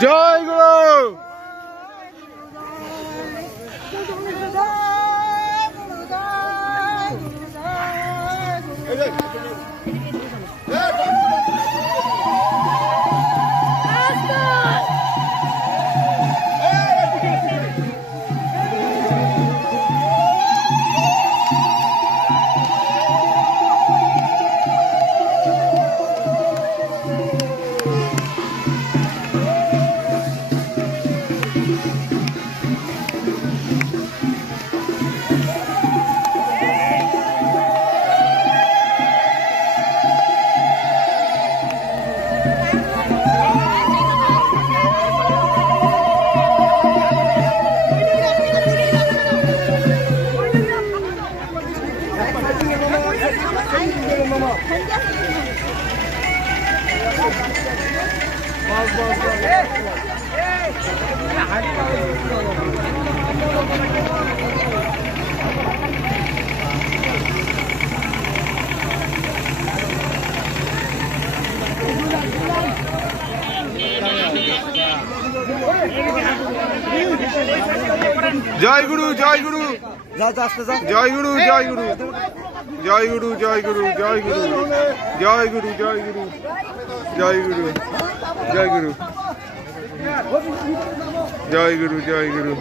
জয় গুরু। জয় গুরু জয় গুরু জয় গুরু জয় গুরু জয় গুরু জয় গুরু জয় গুরু জয় গুরু জয় গুরু জয় গুরু জয় গুরু জয় গুরু জয় গুরু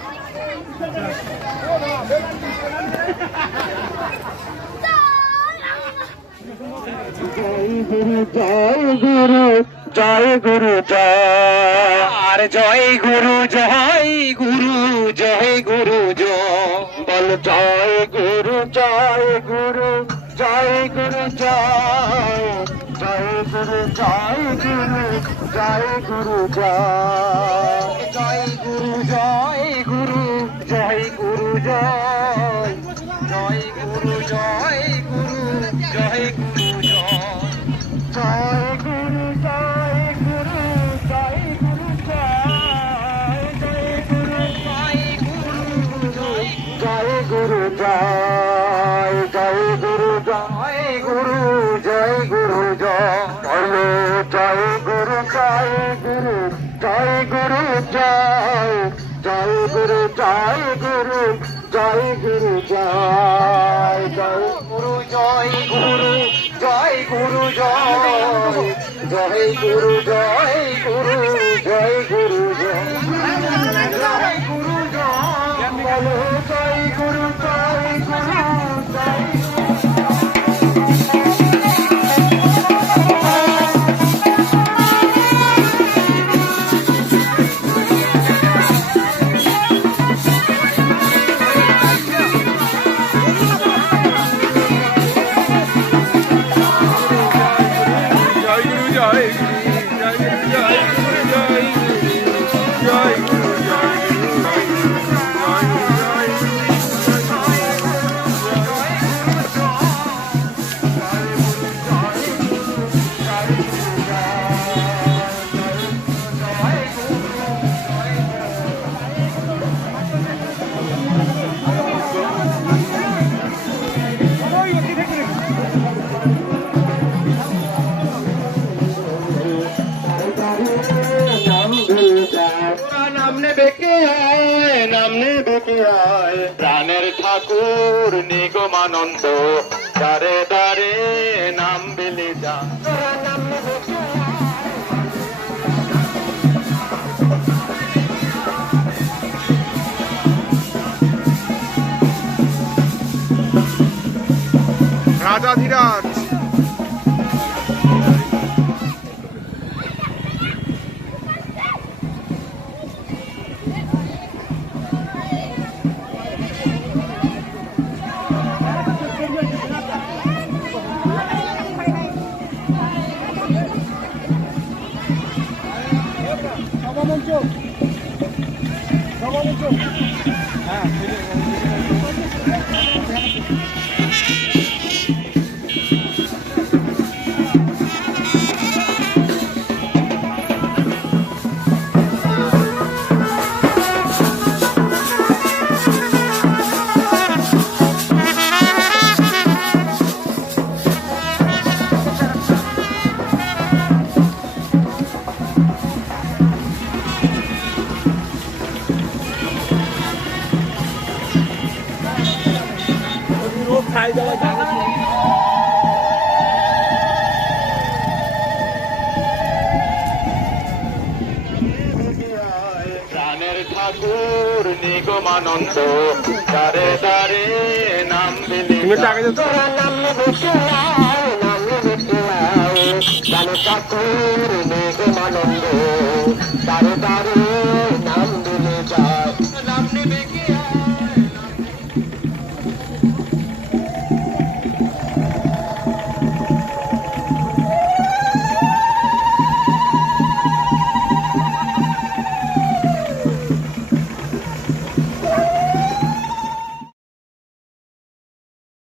জয় গুরু জয় গুরু জয় আর জয় গুরু জয় গুরু জয় গুরু জয় বল জয় গুরু জয় গুরু জয় গুরু জয় জয় গুরু জয় গুরু জয় গুরু জয় জয় গুরু জয় গুরু জয় গুরু জয় জয় গুরু জয় গুরু জয় গুরু জয় গুরু জয় গুরু জয় গুরু জয় জয় গুরু জয় গুরু জয় গুরু জয় জয় গুরু জয় গুরু জয় গুরু জয় বলো জয় গুরু জয় গুরু জয় গুরু জয় জয় গুরু জয় গুরু জয় গুরু জয় জয় গুরু জয় গুরু জয় গুরু জয় জয় গুরু জয় গুরু জয় গুরু জয় জয় গুরু জয় বলো জয় গুরু জয় গুরু জয় প্রাণের ঠাকুর নিগমানন্দ দারে দারে নাম বিলি যা রাজাধিরাজ ঠাকুর নিগমানন্দ দারে দারে নাম দিলি নাম ঠাকুর